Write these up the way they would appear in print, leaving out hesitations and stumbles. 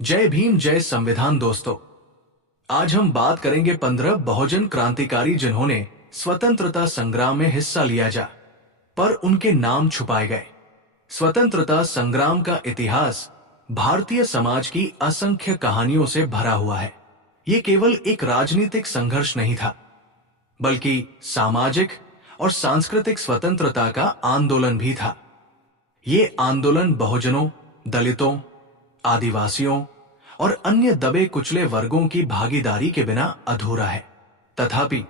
जय भीम जय संविधान दोस्तों। आज हम बात करेंगे 15 बहुजन क्रांतिकारी जिन्होंने स्वतंत्रता संग्राम में हिस्सा लिया पर उनके नाम छुपाए गए। स्वतंत्रता संग्राम का इतिहास भारतीय समाज की असंख्य कहानियों से भरा हुआ है। ये केवल एक राजनीतिक संघर्ष नहीं था, बल्कि सामाजिक और सांस्कृतिक स्वतंत्रता का आंदोलन भी था। ये आंदोलन बहुजनों, दलितों, आदिवासियों और अन्य दबे कुचले वर्गों की भागीदारी के बिना अधूरा है। तथापि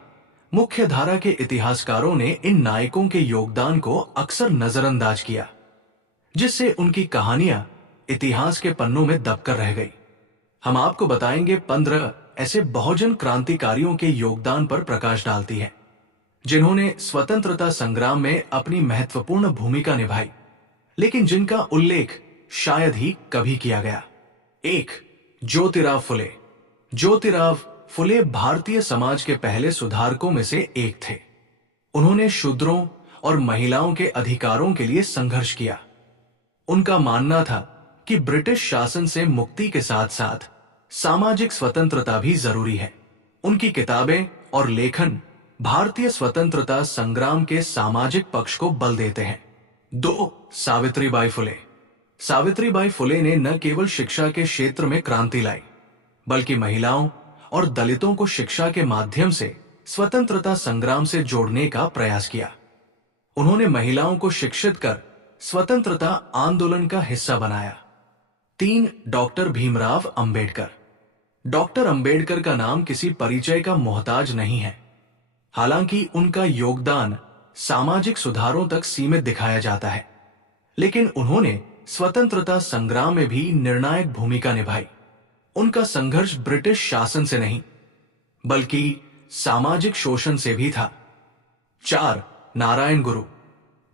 मुख्य धारा के इतिहासकारों ने इन नायकों के योगदान को अक्सर नजरअंदाज किया, जिससे उनकी कहानियां इतिहास के पन्नों में दबकर रह गई। हम आपको बताएंगे 15 ऐसे बहुजन क्रांतिकारियों के योगदान पर प्रकाश डालती है, जिन्होंने स्वतंत्रता संग्राम में अपनी महत्वपूर्ण भूमिका निभाई, लेकिन जिनका उल्लेख शायद ही कभी किया गया। 1. ज्योतिराव फुले। ज्योतिराव फुले भारतीय समाज के पहले सुधारकों में से एक थे। उन्होंने शूद्रों और महिलाओं के अधिकारों के लिए संघर्ष किया। उनका मानना था कि ब्रिटिश शासन से मुक्ति के साथ साथ सामाजिक स्वतंत्रता भी जरूरी है। उनकी किताबें और लेखन भारतीय स्वतंत्रता संग्राम के सामाजिक पक्ष को बल देते हैं। 2. सावित्रीबाई फुले। सावित्रीबाई फुले ने न केवल शिक्षा के क्षेत्र में क्रांति लाई, बल्कि महिलाओं और दलितों को शिक्षा के माध्यम से स्वतंत्रता संग्राम से जोड़ने का प्रयास किया। उन्होंने महिलाओं को शिक्षित कर स्वतंत्रता आंदोलन का हिस्सा बनाया। 3. डॉक्टर भीमराव अंबेडकर। डॉक्टर अंबेडकर का नाम किसी परिचय का मोहताज नहीं है। हालांकि उनका योगदान सामाजिक सुधारों तक सीमित दिखाया जाता है, लेकिन उन्होंने स्वतंत्रता संग्राम में भी निर्णायक भूमिका निभाई। उनका संघर्ष ब्रिटिश शासन से नहीं, बल्कि सामाजिक शोषण से भी था। 4. नारायण गुरु।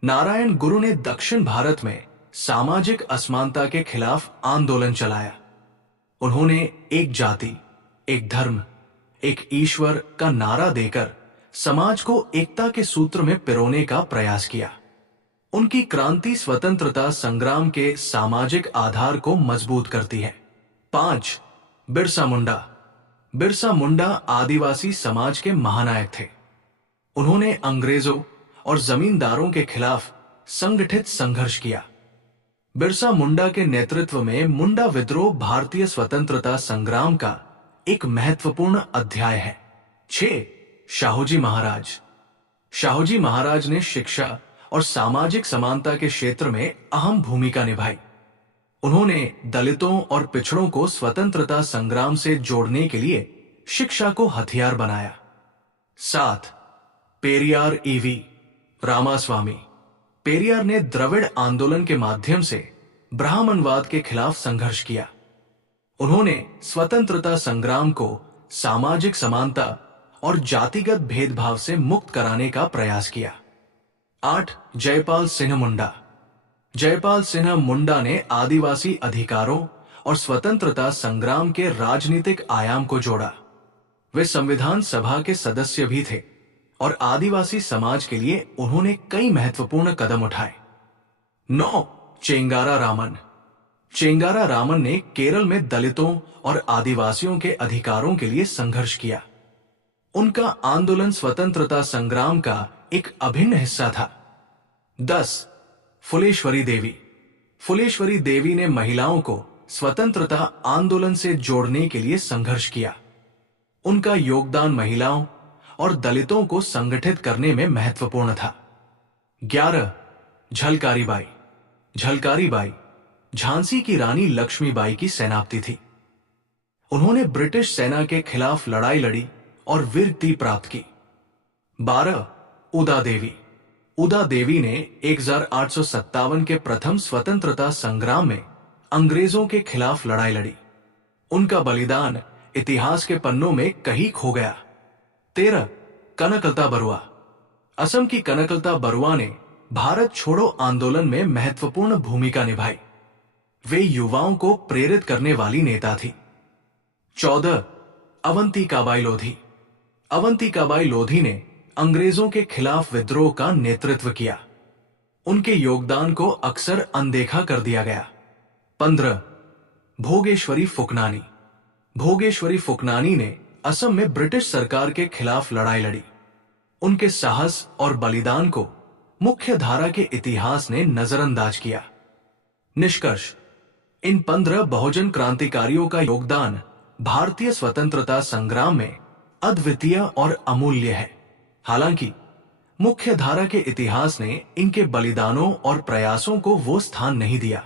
नारायण गुरु ने दक्षिण भारत में सामाजिक असमानता के खिलाफ आंदोलन चलाया। उन्होंने एक जाति, एक धर्म, एक ईश्वर का नारा देकर समाज को एकता के सूत्र में पिरोने का प्रयास किया। उनकी क्रांति स्वतंत्रता संग्राम के सामाजिक आधार को मजबूत करती है। 5. बिरसा मुंडा। बिरसा मुंडा आदिवासी समाज के महानायक थे। उन्होंने अंग्रेजों और जमींदारों के खिलाफ संगठित संघर्ष किया। बिरसा मुंडा के नेतृत्व में मुंडा विद्रोह भारतीय स्वतंत्रता संग्राम का एक महत्वपूर्ण अध्याय है। 6. शाहूजी महाराज। शाहूजी महाराज ने शिक्षा और सामाजिक समानता के क्षेत्र में अहम भूमिका निभाई। उन्होंने दलितों और पिछड़ों को स्वतंत्रता संग्राम से जोड़ने के लिए शिक्षा को हथियार बनाया। 7. पेरियार ईवी रामास्वामी। पेरियार ने द्रविड़ आंदोलन के माध्यम से ब्राह्मणवाद के खिलाफ संघर्ष किया। उन्होंने स्वतंत्रता संग्राम को सामाजिक समानता और जातिगत भेदभाव से मुक्त कराने का प्रयास किया। 8. जयपाल सिंह मुंडा। जयपाल सिंह मुंडा ने आदिवासी अधिकारों और स्वतंत्रता संग्राम के राजनीतिक आयाम को जोड़ा। वे संविधान सभा के सदस्य भी थे और आदिवासी समाज के लिए उन्होंने कई महत्वपूर्ण कदम उठाए। 9. चेंगारा रामन। चेंगारा रामन ने केरल में दलितों और आदिवासियों के अधिकारों के लिए संघर्ष किया। उनका आंदोलन स्वतंत्रता संग्राम का एक अभिन्न हिस्सा था। 10. फुलेश्वरी देवी। फुलेश्वरी देवी ने महिलाओं को स्वतंत्रता आंदोलन से जोड़ने के लिए संघर्ष किया। उनका योगदान महिलाओं और दलितों को संगठित करने में महत्वपूर्ण था। 11. झलकारी बाई। झलकारी बाई झांसी की रानी लक्ष्मीबाई की सेनापति थी। उन्होंने ब्रिटिश सेना के खिलाफ लड़ाई लड़ी और वीरता प्राप्त की। 12. उदा देवी। उदा देवी ने 1857 के प्रथम स्वतंत्रता संग्राम में अंग्रेजों के खिलाफ लड़ाई लड़ी। उनका बलिदान इतिहास के पन्नों में कहीं खो गया। 13. कनकलता बरुआ। असम की कनकलता बरुआ ने भारत छोड़ो आंदोलन में महत्वपूर्ण भूमिका निभाई। वे युवाओं को प्रेरित करने वाली नेता थी। 14. अवंतिकाबाई लोधी। अवंतिकाबाई लोधी ने अंग्रेजों के खिलाफ विद्रोह का नेतृत्व किया। उनके योगदान को अक्सर अनदेखा कर दिया गया। 15. भोगेश्वरी फुकनानी। भोगेश्वरी फुकनानी ने असम में ब्रिटिश सरकार के खिलाफ लड़ाई लड़ी। उनके साहस और बलिदान को मुख्य धारा के इतिहास ने नजरअंदाज किया। निष्कर्ष, इन 15 बहुजन क्रांतिकारियों का योगदान भारतीय स्वतंत्रता संग्राम में अद्वितीय और अमूल्य है। हालांकि मुख्य धारा के इतिहास ने इनके बलिदानों और प्रयासों को वो स्थान नहीं दिया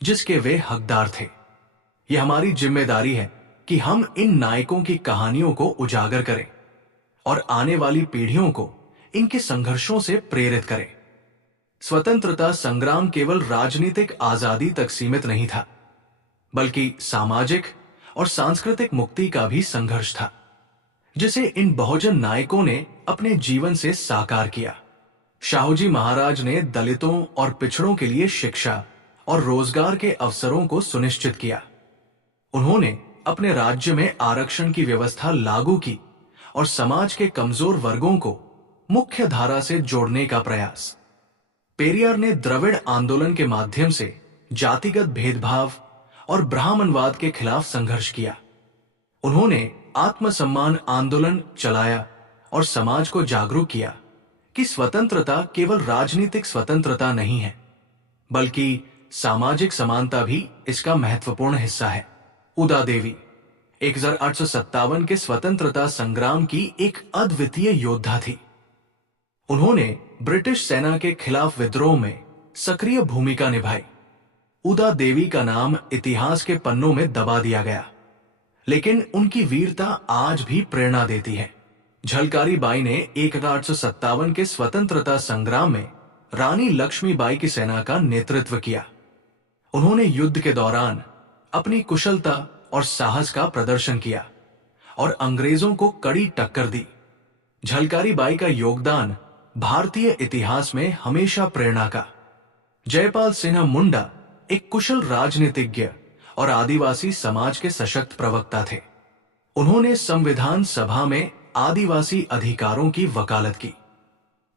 जिसके वे हकदार थे। यह हमारी जिम्मेदारी है कि हम इन नायकों की कहानियों को उजागर करें और आने वाली पीढ़ियों को इनके संघर्षों से प्रेरित करें। स्वतंत्रता संग्राम केवल राजनीतिक आजादी तक सीमित नहीं था, बल्कि सामाजिक और सांस्कृतिक मुक्ति का भी संघर्ष था, जिसे इन बहुजन नायकों ने अपने जीवन से साकार किया। शाहूजी महाराज ने दलितों और पिछड़ों के लिए शिक्षा और रोजगार के अवसरों को सुनिश्चित किया। उन्होंने अपने राज्य में आरक्षण की व्यवस्था लागू की और समाज के कमजोर वर्गों को मुख्य धारा से जोड़ने का प्रयास। पेरियार ने द्रविड़ आंदोलन के माध्यम से जातिगत भेदभाव और ब्राह्मणवाद के खिलाफ संघर्ष किया। उन्होंने आत्मसम्मान आंदोलन चलाया और समाज को जागरूक किया कि स्वतंत्रता केवल राजनीतिक स्वतंत्रता नहीं है, बल्कि सामाजिक समानता भी इसका महत्वपूर्ण हिस्सा है। उदा देवी 1857 के स्वतंत्रता संग्राम की एक अद्वितीय योद्धा थी। उन्होंने ब्रिटिश सेना के खिलाफ विद्रोह में सक्रिय भूमिका निभाई। उदा देवी का नाम इतिहास के पन्नों में दबा दिया गया, लेकिन उनकी वीरता आज भी प्रेरणा देती है। झलकारी बाई ने 1857 के स्वतंत्रता संग्राम में रानी लक्ष्मीबाई की सेना का नेतृत्व किया। उन्होंने युद्ध के दौरान अपनी कुशलता और साहस का प्रदर्शन किया और अंग्रेजों को कड़ी टक्कर दी। झलकारी बाई का योगदान भारतीय इतिहास में हमेशा प्रेरणा का। जयपाल सिन्हा मुंडा एक कुशल राजनीतिज्ञ और आदिवासी समाज के सशक्त प्रवक्ता थे। उन्होंने संविधान सभा में आदिवासी अधिकारों की वकालत की।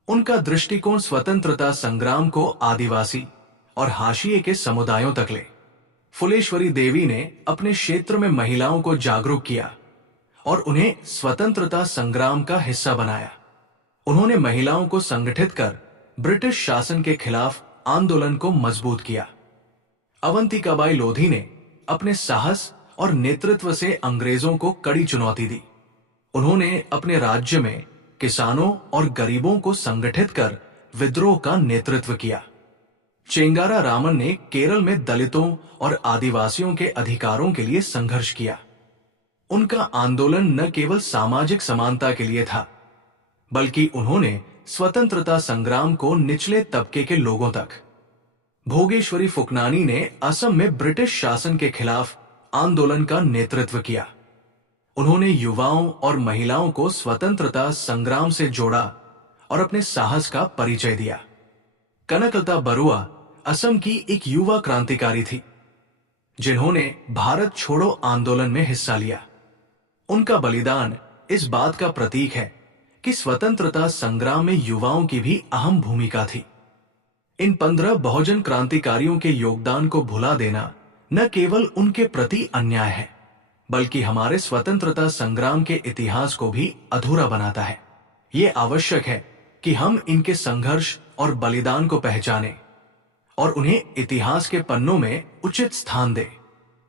उनका दृष्टिकोण स्वतंत्रता संग्राम को आदिवासी और हाशिए के समुदायों तक ले। फुलेश्वरी देवी ने अपने क्षेत्र में महिलाओं को जागरूक किया और उन्हें स्वतंत्रता संग्राम का हिस्सा बनाया। उन्होंने महिलाओं को संगठित कर ब्रिटिश शासन के खिलाफ आंदोलन को मजबूत किया। अवंतिकाबाई लोधी ने अपने साहस और नेतृत्व से अंग्रेजों को कड़ी चुनौती दी। उन्होंने अपने राज्य में किसानों और गरीबों को संगठित कर विद्रोह का नेतृत्व किया। चेंगारा रामन ने केरल में दलितों और आदिवासियों के अधिकारों के लिए संघर्ष किया। उनका आंदोलन न केवल सामाजिक समानता के लिए था, बल्कि उन्होंने स्वतंत्रता संग्राम को निचले तबके के लोगों तक। भोगेश्वरी फुकनानी ने असम में ब्रिटिश शासन के खिलाफ आंदोलन का नेतृत्व किया। उन्होंने युवाओं और महिलाओं को स्वतंत्रता संग्राम से जोड़ा और अपने साहस का परिचय दिया। कनकलता बरुआ असम की एक युवा क्रांतिकारी थी, जिन्होंने भारत छोड़ो आंदोलन में हिस्सा लिया। उनका बलिदान इस बात का प्रतीक है कि स्वतंत्रता संग्राम में युवाओं की भी अहम भूमिका थी। इन 15 बहुजन क्रांतिकारियों के योगदान को भुला देना न केवल उनके प्रति अन्याय है, बल्कि हमारे स्वतंत्रता संग्राम के इतिहास को भी अधूरा बनाता है। ये आवश्यक है कि हम इनके संघर्ष और बलिदान को पहचानें और उन्हें इतिहास के पन्नों में उचित स्थान दें।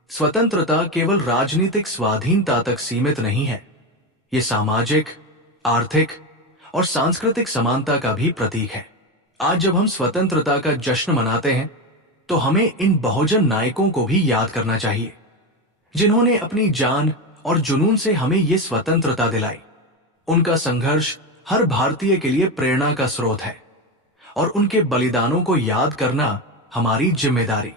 स्वतंत्रता केवल राजनीतिक स्वाधीनता तक सीमित नहीं है, ये सामाजिक, आर्थिक और सांस्कृतिक समानता का भी प्रतीक है। आज जब हम स्वतंत्रता का जश्न मनाते हैं, तो हमें इन बहुजन नायकों को भी याद करना चाहिए, जिन्होंने अपनी जान और जुनून से हमें ये स्वतंत्रता दिलाई। उनका संघर्ष हर भारतीय के लिए प्रेरणा का स्रोत है और उनके बलिदानों को याद करना हमारी जिम्मेदारी